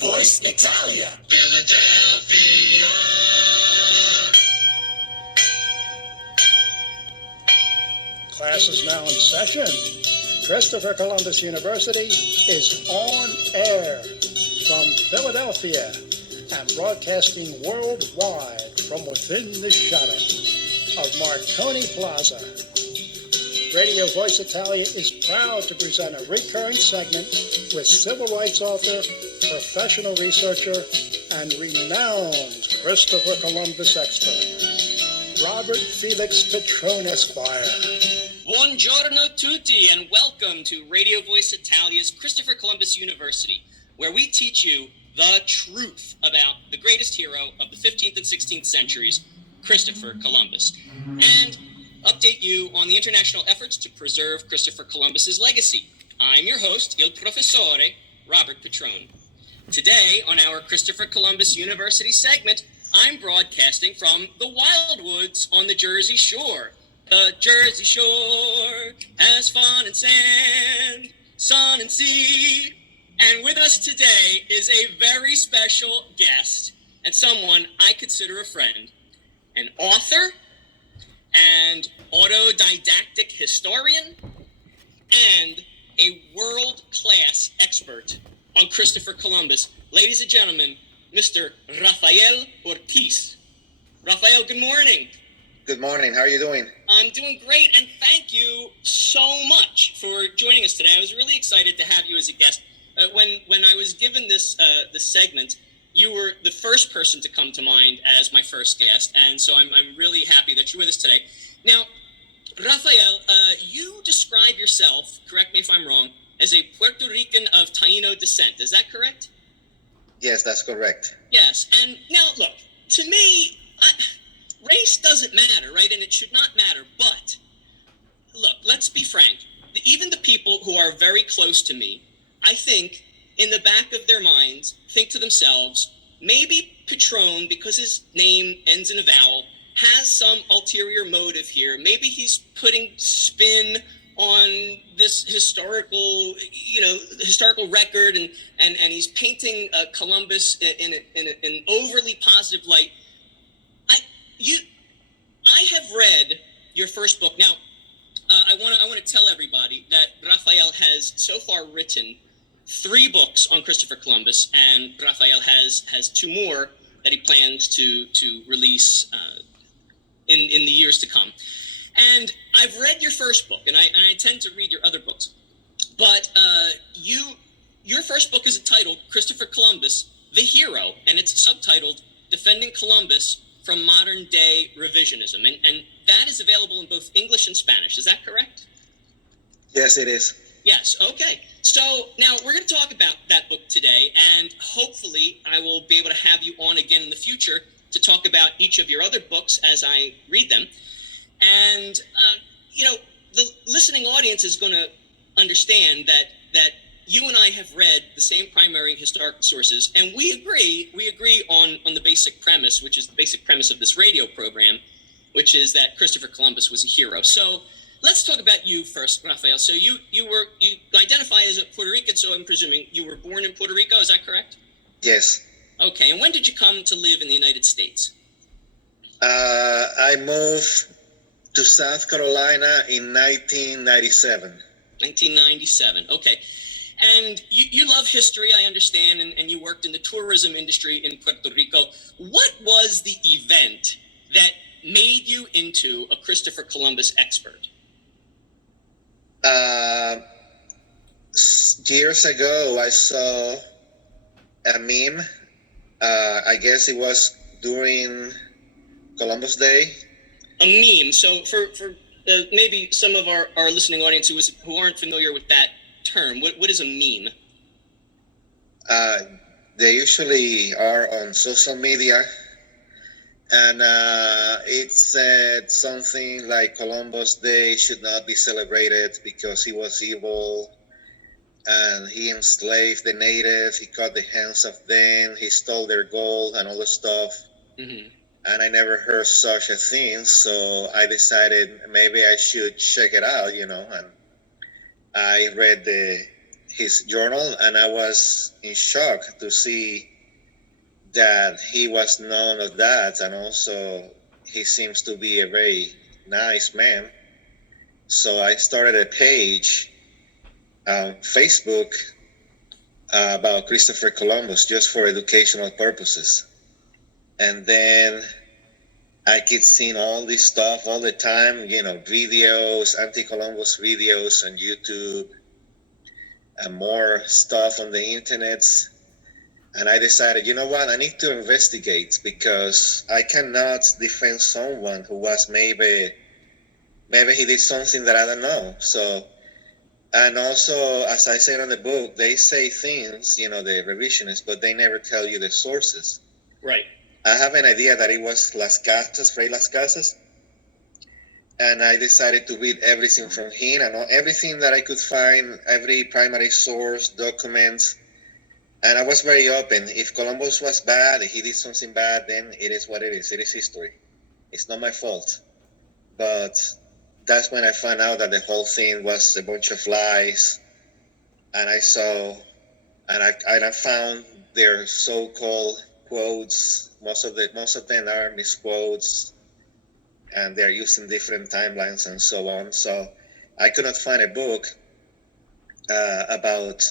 Voice Italia. Philadelphia. Class is now in session. Christopher Columbus University is on air from Philadelphia and broadcasting worldwide from within the shadow of Marconi Plaza. Radio Voice Italia is proud to present a recurring segment with civil rights author, professional researcher, and renowned Christopher Columbus expert, Robert Felix Petrone, Esquire. Buongiorno tutti, and welcome to Radio Voice Italia's Christopher Columbus University, where we teach you the truth about the greatest hero of the 15th and 16th centuries, Christopher Columbus, and update you on the international efforts to preserve Christopher Columbus's legacy. I'm your host, il professore, Robert Petrone. Today, on our Christopher Columbus University segment, I'm broadcasting from the Wildwoods on the Jersey Shore. The Jersey Shore has fun and sand, sun and sea. And with us today is a very special guest and someone I consider a friend, an author and autodidactic historian and a world-class expert on Christopher Columbus. Ladies and gentlemen, Mr. Rafael Ortiz. Rafael, good morning. Good morning. How are you doing? I'm doing great, and thank you so much for joining us today. I was really excited to have you as a guest. When I was given this segment, you were the first person to come to mind as my first guest, and so I'm really happy that you're with us today. Now, Rafael, you describe yourself, correct me if I'm wrong, as a Puerto Rican of Taino descent. Is that correct? Yes, that's correct. Yes, and now look, to me, race doesn't matter, right? And it should not matter, but look, let's be frank. Even the people who are very close to me, I think, in the back of their minds, think to themselves, maybe Petrone, because his name ends in a vowel, has some ulterior motive here. Maybe he's putting spin on this historical record, and he's painting Columbus in an overly positive light. I have read your first book. Now, I want to tell everybody that Rafael has so far written 3 books on Christopher Columbus, and Rafael has 2 more that he plans to release in the years to come. And I've read your first book, and I tend to read your other books, but your first book is entitled Christopher Columbus, the Hero, and it's subtitled Defending Columbus from Modern Day Revisionism, and that is available in both English and Spanish. Is that correct? Yes, it is. Yes, okay. So now we're going to talk about that book today, and hopefully I will be able to have you on again in the future to talk about each of your other books as I read them. And, the listening audience is going to understand that you and I have read the same primary historical sources, and we agree on the basic premise, which is the basic premise of this radio program, which is that Christopher Columbus was a hero. So let's talk about you first, Rafael. So you identify as a Puerto Rican, so I'm presuming you were born in Puerto Rico, is that correct? Yes. Okay, and when did you come to live in the United States? I moved to South Carolina in 1997. 1997, okay. And you love history, I understand, and you worked in the tourism industry in Puerto Rico. What was the event that made you into a Christopher Columbus expert? Years ago, I saw a meme. I guess it was during Columbus Day. A meme. So for maybe some of our listening audience who aren't familiar with that term, what is a meme? They usually are on social media, and it said something like Columbus Day should not be celebrated because he was evil and he enslaved the natives, he cut the hands of them, he stole their gold and all the stuff. Mm-hmm. And I never heard such a thing, so I decided maybe I should check it out, and I read the his journal, and I was in shock to see that he was known of that, and also he seems to be a very nice man. So I started a page on Facebook about Christopher Columbus just for educational purposes. And then I keep seeing all this stuff all the time, videos, anti-Columbus videos on YouTube, and more stuff on the internet. And I decided, you know what, I need to investigate, because I cannot defend someone who was maybe he did something that I don't know. So, and also, as I said in the book, they say things, the revisionists, but they never tell you the sources. Right. I have an idea that it was Fray Las Casas, and I decided to read everything from him, and everything that I could find, every primary source, documents. And I was very open. If Columbus was bad, if he did something bad, then it is what it is. It is history. It's not my fault. But that's when I found out that the whole thing was a bunch of lies. And I found their so-called quotes. Most of them are misquotes, and they're using different timelines and so on. So I could not find a book about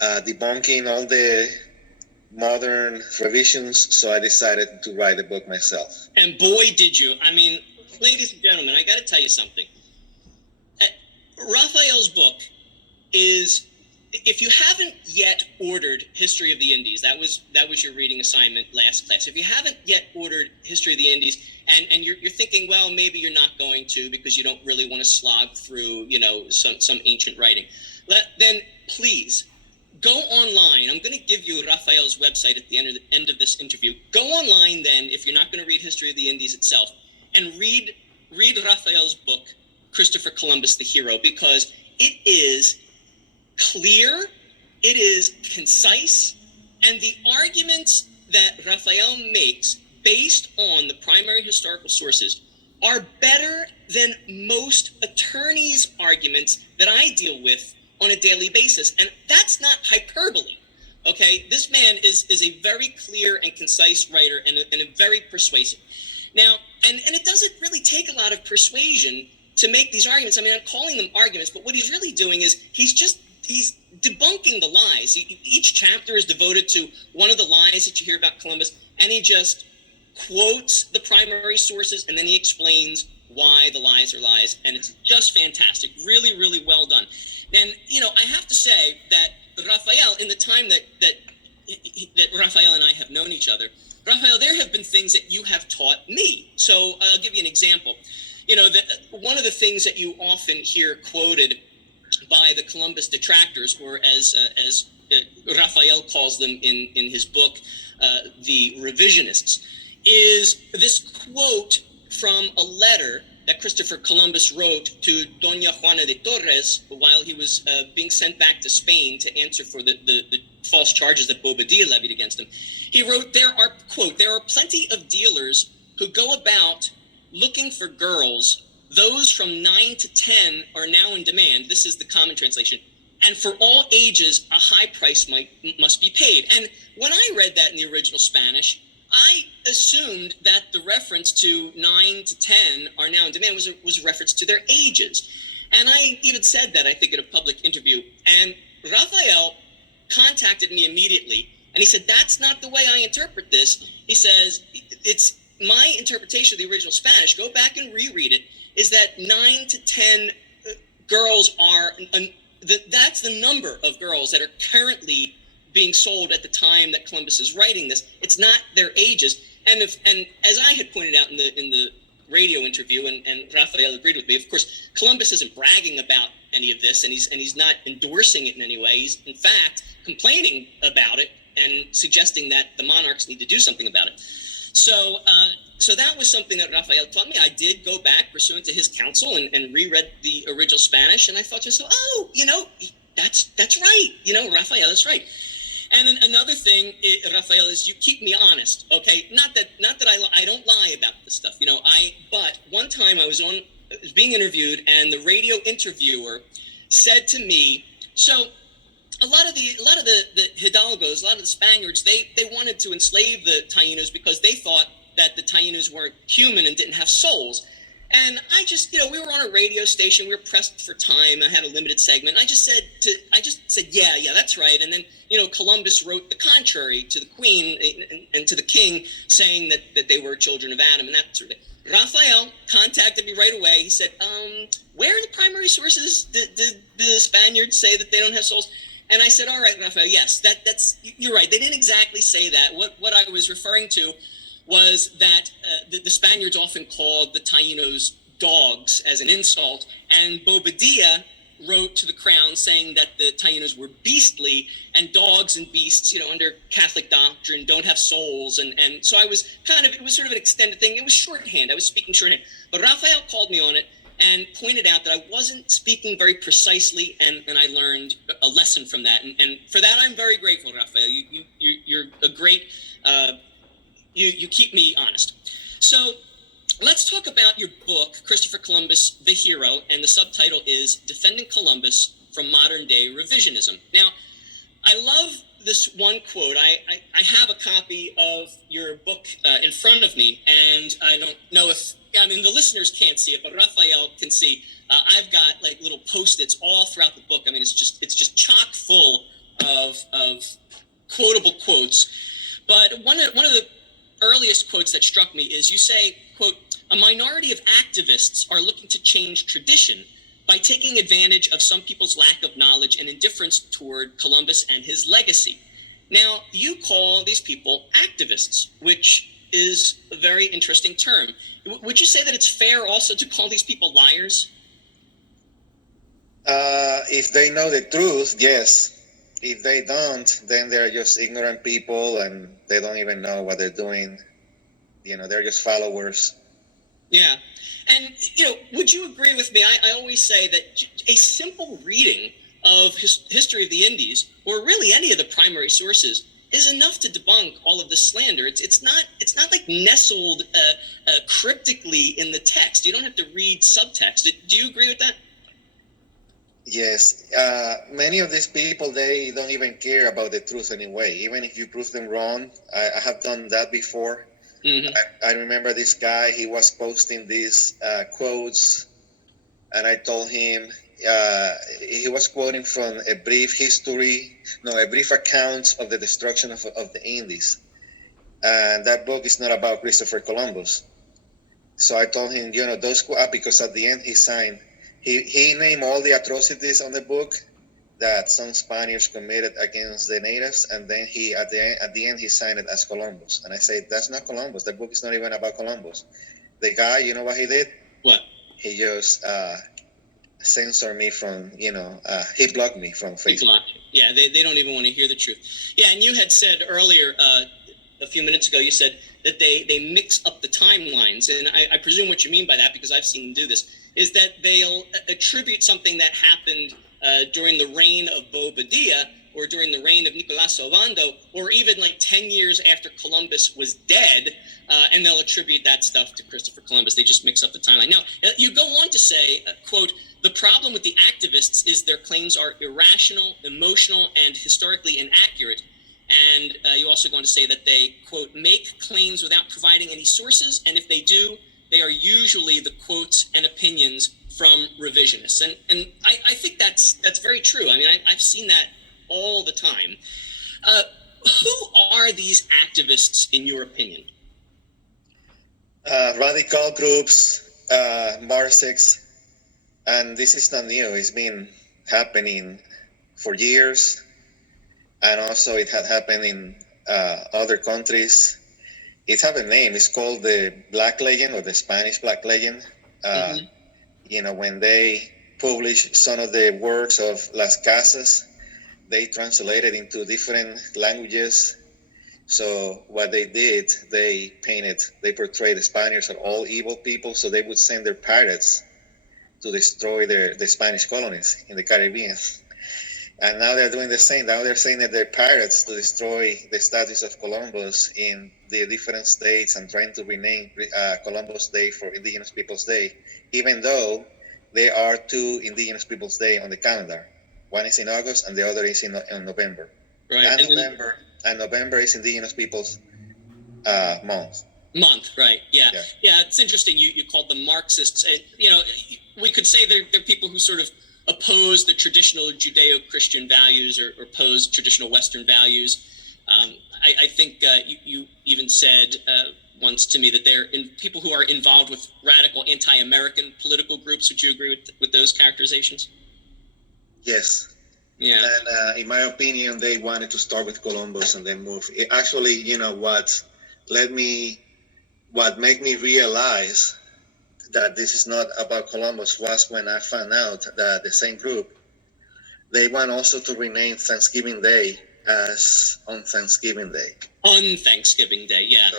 debunking all the modern revisions, so I decided to write the book myself. And boy, did you. I mean, ladies and gentlemen, I got to tell you something. Rafael's book is, if you haven't yet ordered History of the Indies, that was your reading assignment last class. If you haven't yet ordered History of the Indies, and you're thinking, well, maybe you're not going to because you don't really want to slog through, some ancient writing, then please go online. I'm going to give you Rafael's website at the end of this interview. Go online then, if you're not going to read History of the Indies itself, and read Rafael's book, Christopher Columbus the Hero, because it is clear, it is concise, and the arguments that Rafael makes based on the primary historical sources are better than most attorneys' arguments that I deal with on a daily basis. And that's not hyperbole, okay? This man is a very clear and concise writer, and a very persuasive. Now, and it doesn't really take a lot of persuasion to make these arguments. I mean, I'm calling them arguments, but what he's really doing is he's debunking the lies. Each chapter is devoted to one of the lies that you hear about Columbus, and he just quotes the primary sources, and then he explains why the lies are lies, and it's just fantastic. Really, really well done. And, I have to say that Rafael, in the time that Rafael and I have known each other, Rafael, there have been things that you have taught me. So I'll give you an example. One of the things that you often hear quoted by the Columbus detractors, or as Rafael calls them in his book, the revisionists, is this quote from a letter that Christopher Columbus wrote to Doña Juana de Torres while he was being sent back to Spain to answer for the false charges that Bobadilla levied against him. He wrote, there are plenty of dealers who go about looking for girls. Those from 9 to 10 are now in demand. This is the common translation. And for all ages, a high price must be paid. And when I read that in the original Spanish, I assumed that the reference to 9 to 10 are now in demand was a reference to their ages. And I even said that, I think, in a public interview. And Rafael contacted me immediately, and he said, that's not the way I interpret this. He says, it's my interpretation of the original Spanish, go back and reread it, is that 9 to 10 girls are, that's the number of girls that are currently being sold at the time that Columbus is writing this. It's not their ages. And as I had pointed out in the radio interview, and Rafael agreed with me, of course, Columbus isn't bragging about any of this, and he's not endorsing it in any way. He's, in fact, complaining about it and suggesting that the monarchs need to do something about it. So that was something that Rafael taught me. I did go back pursuant to his counsel and reread the original Spanish, and I thought to myself, that's right. Rafael is right. And then another thing, Rafael, is you keep me honest, okay? Not that I don't lie about this stuff, but one time I was being interviewed, and the radio interviewer said to me, so a lot of the Hidalgos, a lot of the Spaniards, they wanted to enslave the Tainos because they thought that the Tainos weren't human and didn't have souls. And I just, we were on a radio station. We were pressed for time. I had a limited segment. I just said, yeah, that's right. And then, Columbus wrote the contrary to the Queen and to the King, saying that they were children of Adam and that sort of thing. Rafael contacted me right away. He said, where are the primary sources? Did the Spaniards say that they don't have souls? And I said, all right, Rafael, yes, that's you're right. They didn't exactly say that. What I was referring to was that the Spaniards often called the Tainos dogs as an insult, and Bobadilla wrote to the crown saying that the Tainos were beastly, and dogs and beasts, under Catholic doctrine, don't have souls, and so I was it was sort of an extended thing. It was shorthand. I was speaking shorthand. But Rafael called me on it and pointed out that I wasn't speaking very precisely, and I learned a lesson from that. And for that, I'm very grateful, Rafael. You're a great... You keep me honest. So let's talk about your book, Christopher Columbus, the Hero, and the subtitle is Defending Columbus from Modern Day Revisionism. Now, I love this one quote. I have a copy of your book in front of me, and I don't know if, the listeners can't see it, but Rafael can see. I've got like little Post-its all throughout the book. It's just chock full of quotable quotes. But one of the earliest quotes that struck me is you say, quote, "A minority of activists are looking to change tradition by taking advantage of some people's lack of knowledge and indifference toward Columbus and his legacy." Now, you call these people activists, which is a very interesting term. Would you say that it's fair also to call these people liars? If they know the truth, yes. If they don't, then they're just ignorant people and they don't even know what they're doing. They're just followers. Yeah. And, would you agree with me? I always say that a simple reading of history of the Indies, or really any of the primary sources, is enough to debunk all of the slander. It's not like nestled cryptically in the text. You don't have to read subtext. Do you agree with that? Yes, many of these people, they don't even care about the truth anyway. Even if you prove them wrong, I have done that before. Mm-hmm. I remember this guy, he was posting these quotes, and I told him, he was quoting from a brief account of the destruction of the Indies. And that book is not about Christopher Columbus. So I told him, those quotes, because at the end he signed, He named all the atrocities on the book that some Spaniards committed against the natives, and then at the end he signed it as Columbus. And I said, that's not Columbus. The book is not even about Columbus. The guy, you know what he did? What? He just censored me from, he blocked me from Facebook. He blocked you. Yeah, they don't even want to hear the truth. Yeah, and you had said earlier, a few minutes ago, you said that they mix up the timelines. And I presume what you mean by that, because I've seen them do this, is that they'll attribute something that happened during the reign of Bobadilla or during the reign of Nicolás Obando, or even like 10 years after Columbus was dead, and they'll attribute that stuff to Christopher Columbus. They just mix up the timeline. Now, you go on to say, quote, "The problem with the activists is their claims are irrational, emotional, and historically inaccurate." And you also go on to say that they, quote, "make claims without providing any sources, and if they do, they are usually the quotes and opinions from revisionists." And I think that's very true. I've seen that all the time. Who are these activists, in your opinion? Radical groups, Marxists, and this is not new. It's been happening for years, and also it had happened in other countries. It has a name. It's called the Black Legend, or the Spanish Black Legend. When they published some of the works of Las Casas, they translated into different languages. So what they did, they portrayed the Spaniards as all evil people. So they would send their pirates to destroy the Spanish colonies in the Caribbean. And now they're doing the same. Now they're saying that they're pirates to destroy the statues of Columbus in the different states and trying to rename Columbus Day for Indigenous Peoples Day, even though there are 2 Indigenous Peoples Day on the calendar. One is in August, and the other is in November. Right. And November is Indigenous Peoples month. Right? Yeah. It's interesting. You called them Marxists, and we could say they're people who sort of oppose the traditional Judeo-Christian values or oppose traditional Western values. I think you even said once to me that they're people who are involved with radical anti-American political groups. Would you agree with those characterizations? Yes. Yeah. And in my opinion, they wanted to start with Columbus and then move. Actually, what made me realize that this is not about Columbus was when I found out that the same group, they want also to rename Thanksgiving Day as on Thanksgiving Day. On Thanksgiving Day, yeah. So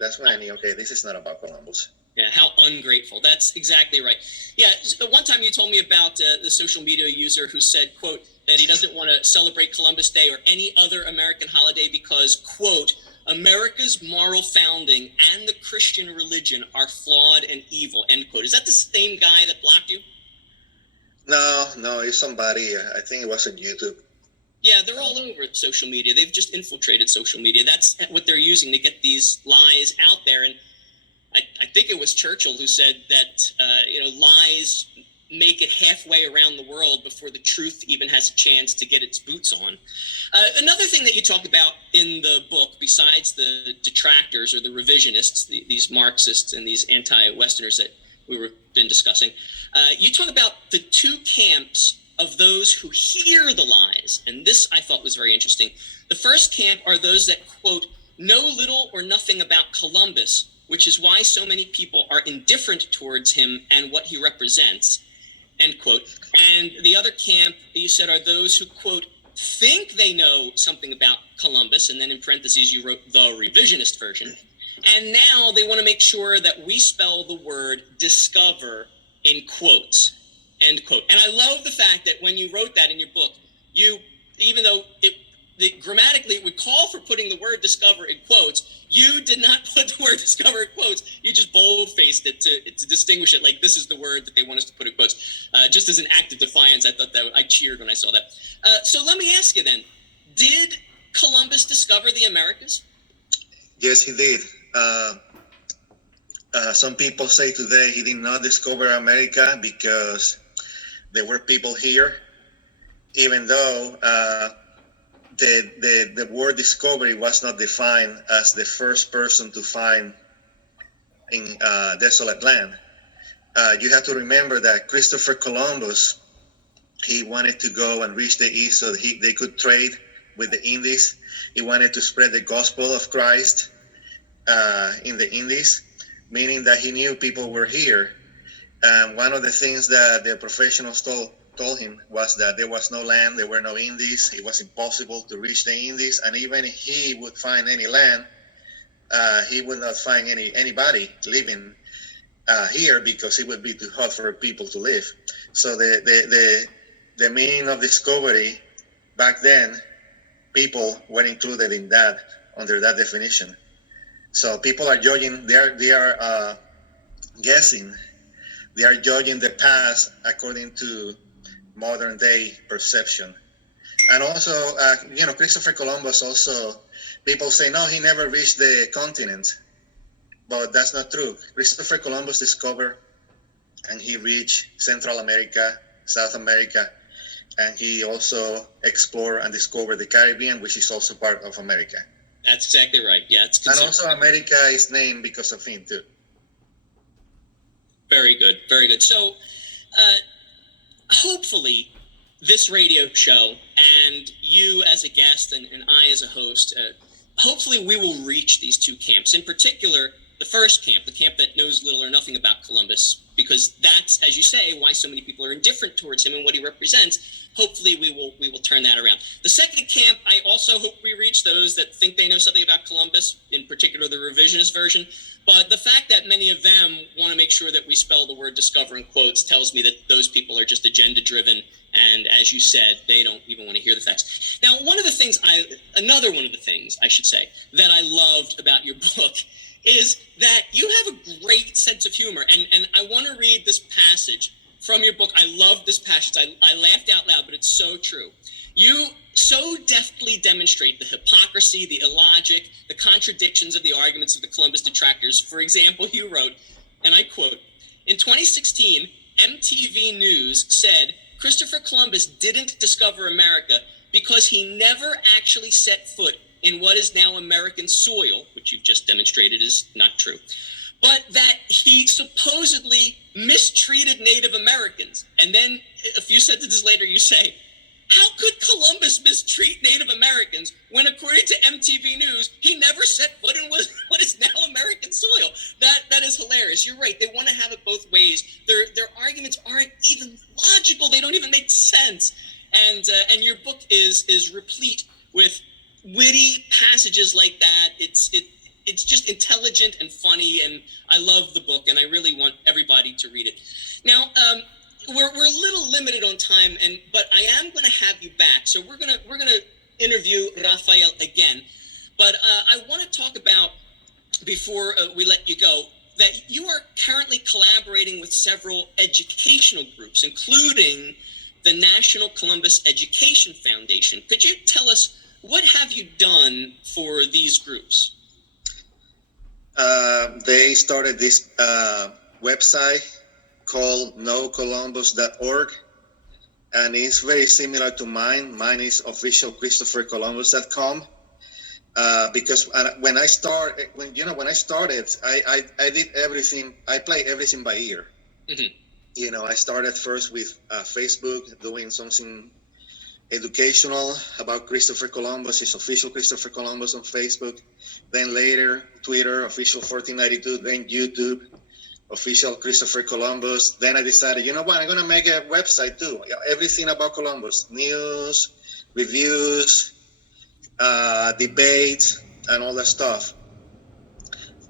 that's when I knew, okay, this is not about Columbus. Yeah, how ungrateful. That's exactly right. Yeah, one time you told me about the social media user who said, quote, that he doesn't want to celebrate Columbus Day or any other American holiday because, quote, America's moral founding and the Christian religion are flawed and evil, end quote. Is that the same guy that blocked you? No, it's somebody, I think it was on YouTube. Yeah, they're all over social media. They've just infiltrated social media. That's what they're using to get these lies out there. And I think it was Churchill who said that, lies make it halfway around the world before the truth even has a chance to get its boots on. Another thing that you talk about in the book, besides the detractors or the revisionists, these Marxists and these anti-Westerners that we've been discussing, you talk about the two camps of those who hear the lies. And this I thought was very interesting. The first camp are those that, quote, know little or nothing about Columbus, which is why so many people are indifferent towards him and what he represents, end quote. And the other camp, you said, are those who, quote, think they know something about Columbus, and then in parentheses you wrote the revisionist version. And now they want to make sure that we spell the word discover in quotes, end quote. And I love the fact that when you wrote that in your book, even though grammatically it would call for putting the word discover in quotes, you did not put the word discover in quotes. You just bold-faced it to distinguish it, like this is the word that they want us to put in quotes. Just as an act of defiance, I thought that I cheered when I saw that. So let me ask you then, did Columbus discover the Americas? Yes, he did. Some people say today he did not discover America because there were people here, even though the word discovery was not defined as the first person to find in desolate land. You have to remember that Christopher Columbus, he wanted to go and reach the East so that they could trade with the Indies. He wanted to spread the gospel of Christ in the Indies, meaning that he knew people were here. And one of the things that the professionals told him was that there was no land, there were no Indies, it was impossible to reach the Indies, and even if he would find any land, he would not find anybody living here because it would be too hot for people to live. So the meaning of discovery back then, people were included in that under that definition. So people are judging, they are guessing, they are judging the past according to modern day perception. And also, Christopher Columbus also, people say, no, he never reached the continent. But that's not true. Christopher Columbus discovered and he reached Central America, South America, and he also explored and discovered the Caribbean, which is also part of America. That's exactly right. Yeah, it's and also America is named because of him too. Very good, very good. So, hopefully, this radio show and you as a guest and I as a host, hopefully we will reach these two camps. In particular, the first camp, the camp that knows little or nothing about Columbus, because that's, as you say, why so many people are indifferent towards him and what he represents. Hopefully we will turn that around. The second camp, I also hope we reach those that think they know something about Columbus, in particular the revisionist version. But the fact that many of them want to make sure that we spell the word discover in quotes tells me that those people are just agenda-driven. And as you said, they don't even want to hear the facts. Now, another one of the things I should say that I loved about your book is that you have a great sense of humor. And I want to read this passage from your book. I love this passage. I laughed out loud, but it's so true. You so deftly demonstrate the hypocrisy, the illogic, the contradictions of the arguments of the Columbus detractors. For example, you wrote, and I quote, "In 2016, MTV News said Christopher Columbus didn't discover America because he never actually set foot in what is now American soil," which you've just demonstrated is not true, "but that he supposedly mistreated Native Americans." And then a few sentences later you say, "How could Columbus mistreat Native Americans when, according to MTV News, he never set foot in what is now American soil?" That is hilarious. You're right. They want to have it both ways. Their arguments aren't even logical. They don't even make sense. And your book is replete with witty passages like that. It's just intelligent and funny, and I love the book, and I really want everybody to read it. Now, we're a little limited on time, but I am going to have you back. So we're gonna interview Rafael again. But I want to talk about, before we let you go, that you are currently collaborating with several educational groups, including the National Columbus Education Foundation. Could you tell us, what have you done for these groups? They started this website called knowcolumbus.org, and it's very similar to mine. Mine is officialchristophercolumbus.com. Because when I started, I did everything. I played everything by ear. Mm-hmm. I started first with Facebook, doing something educational about Christopher Columbus. It's official Christopher Columbus on Facebook. Then later, Twitter, official 1492. Then YouTube, official Christopher Columbus. Then I decided, I'm going to make a website too. Everything about Columbus, news, reviews, debates, and all that stuff.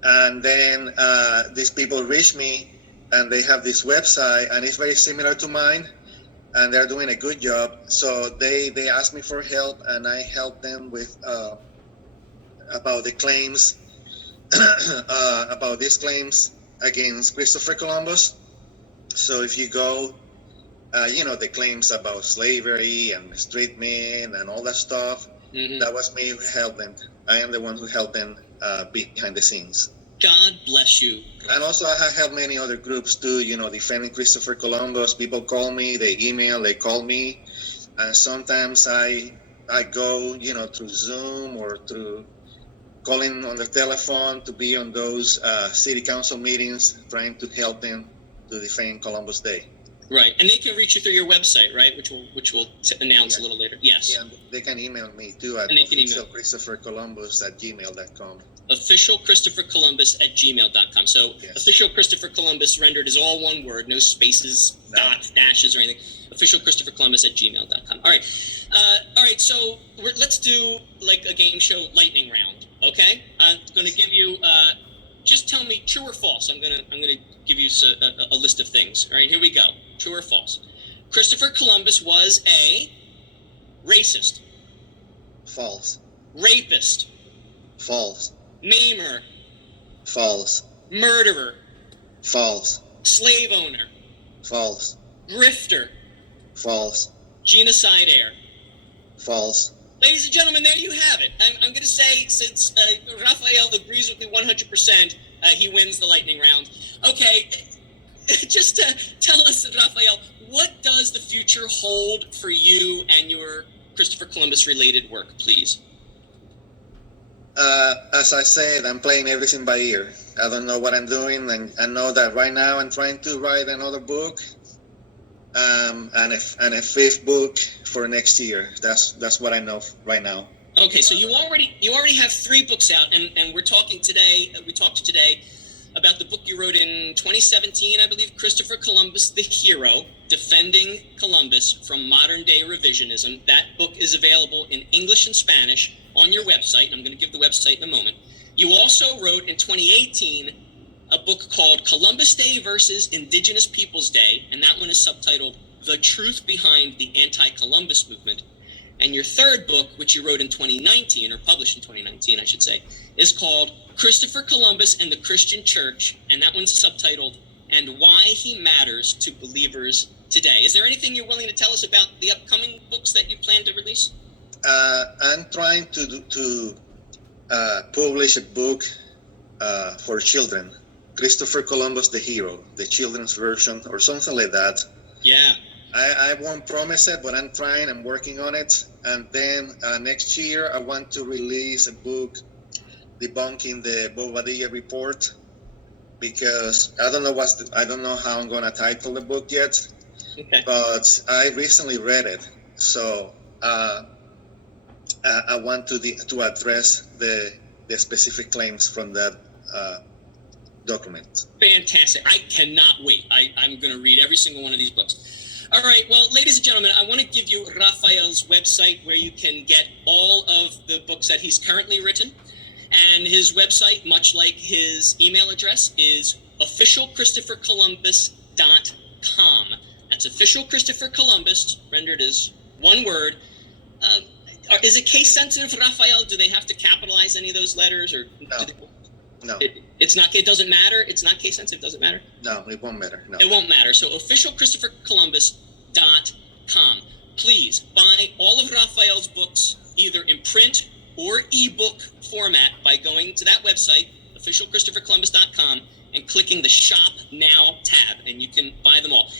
And then these people reached me, and they have this website, and it's very similar to mine, and they're doing a good job. So they asked me for help, and I helped them with about the claims, about these claims against Christopher Columbus. So if you go, the claims about slavery and mistreatment and all that stuff, mm-hmm. That was me who helped them. I am the one who helped them behind the scenes. God bless you. And also I have helped many other groups too, defending Christopher Columbus. People call me, they email, they call me. And sometimes I go, through Zoom or through calling on the telephone to be on those city council meetings, trying to help them to defend Columbus Day. Right, and they can reach you through your website, right? Which we'll announce a little later. Yes. Yeah, they can email me too at officialchristophercolumbus@gmail.com. officialchristophercolumbus@gmail.com. So yes. Official Christopher Columbus rendered is all one word, no spaces, dots, dashes, or anything. officialchristophercolumbus@gmail.com. All right. So let's do like a game show lightning round. Okay. I'm going to give you. Just tell me true or false. I'm gonna give you a list of things. All right. Here we go. True or false? Christopher Columbus was a racist. False. Rapist. False. Maimer. False. Murderer. False. Slave owner. False. Grifter. False. Genocidaire. False. Ladies and gentlemen, there you have it. I'm going to say, since Rafael agrees with me 100%, he wins the lightning round. Okay, just tell us, Rafael, what does the future hold for you and your Christopher Columbus-related work, please? As I said, I'm playing everything by ear. I don't know what I'm doing, and I know that right now I'm trying to write another book, and a fifth book for next year. That's what I know right now. Okay, so you already have 3 books out, and we talked today about the book you wrote in 2017, I believe, Christopher Columbus the Hero, Defending Columbus from Modern Day Revisionism. That book is available in English and Spanish on your website, and I'm going to give the website in a moment. You also wrote in 2018 a book called Columbus Day versus Indigenous Peoples Day, and that one is subtitled The Truth Behind the Anti-Columbus Movement. And your third book, which you wrote in 2019, or published in 2019, I should say, is called Christopher Columbus and the Christian Church, and that one's subtitled and why he matters to believers today. Is there anything you're willing to tell us about the upcoming books that you plan to release? I'm trying to publish a book for children, Christopher Columbus the Hero, the children's version or something like that. Yeah. I won't promise it, but I'm trying. I'm working on it. And then next year, I want to release a book debunking the Bobadilla report, because I don't know how I'm gonna title the book yet. Okay. But I recently read it, so I want to address the specific claims from that document. Fantastic. I cannot wait. I'm going to read every single one of these books. All right. Well, ladies and gentlemen, I want to give you Rafael's website where you can get all of the books that he's currently written. And his website, much like his email address, is officialchristophercolumbus.com. That's official Christopher Columbus, rendered as one word. Is it case sensitive, Rafael? Do they have to capitalize any of those letters, or No. It's not. It doesn't matter. It's not case sensitive. Doesn't matter. No, it won't matter. No. It won't matter. So officialchristophercolumbus.com. Please buy all of Rafael's books either in print or ebook format by going to that website, officialchristophercolumbus.com, and clicking the Shop Now tab, and you can buy them all.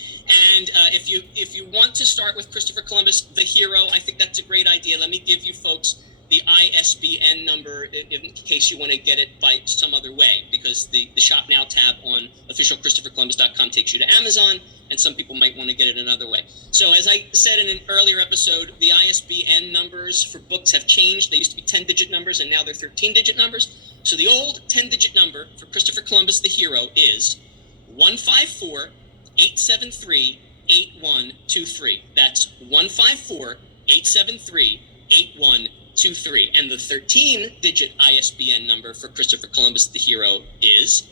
And if you want to start with Christopher Columbus, the hero, I think that's a great idea. Let me give you folks the ISBN number in case you want to get it by some other way, because the Shop Now tab on officialchristophercolumbus.com takes you to Amazon, and some people might want to get it another way. So as I said in an earlier episode, the ISBN numbers for books have changed. They used to be 10-digit numbers, and now they're 13-digit numbers. So the old 10-digit number for Christopher Columbus, the hero, is 154-873-8123. That's 154-873-8123. And the 13-digit ISBN number for Christopher Columbus, the hero, is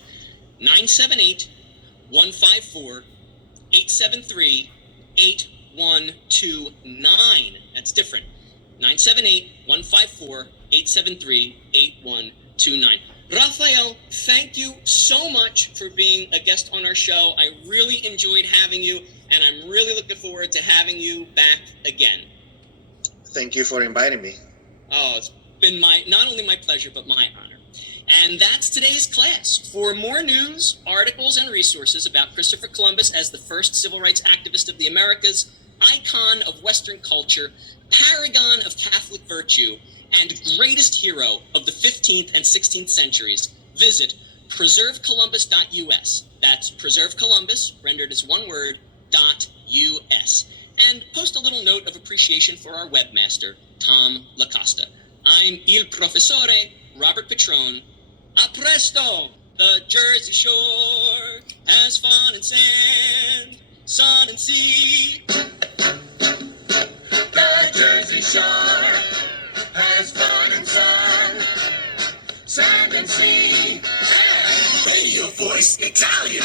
978-154-873-8129. That's different. 978-154-873-8129. Rafael, thank you so much for being a guest on our show. I really enjoyed having you, and I'm really looking forward to having you back again. Thank you for inviting me. Oh, it's been not only my pleasure, but my honor. And that's today's class. For more news, articles, and resources about Christopher Columbus as the first civil rights activist of the Americas, icon of Western culture, paragon of Catholic virtue, and greatest hero of the 15th and 16th centuries, visit preservecolumbus.us. That's Preserve Columbus, rendered as one word, .us. And post a little note of appreciation for our webmaster, Tom LaCosta. I'm Il Professore, Robert Petrone. A presto! The Jersey Shore has fun and sand, sun and sea. The Jersey Shore has fun and sun, sand and sea, and Radio Voice Italian.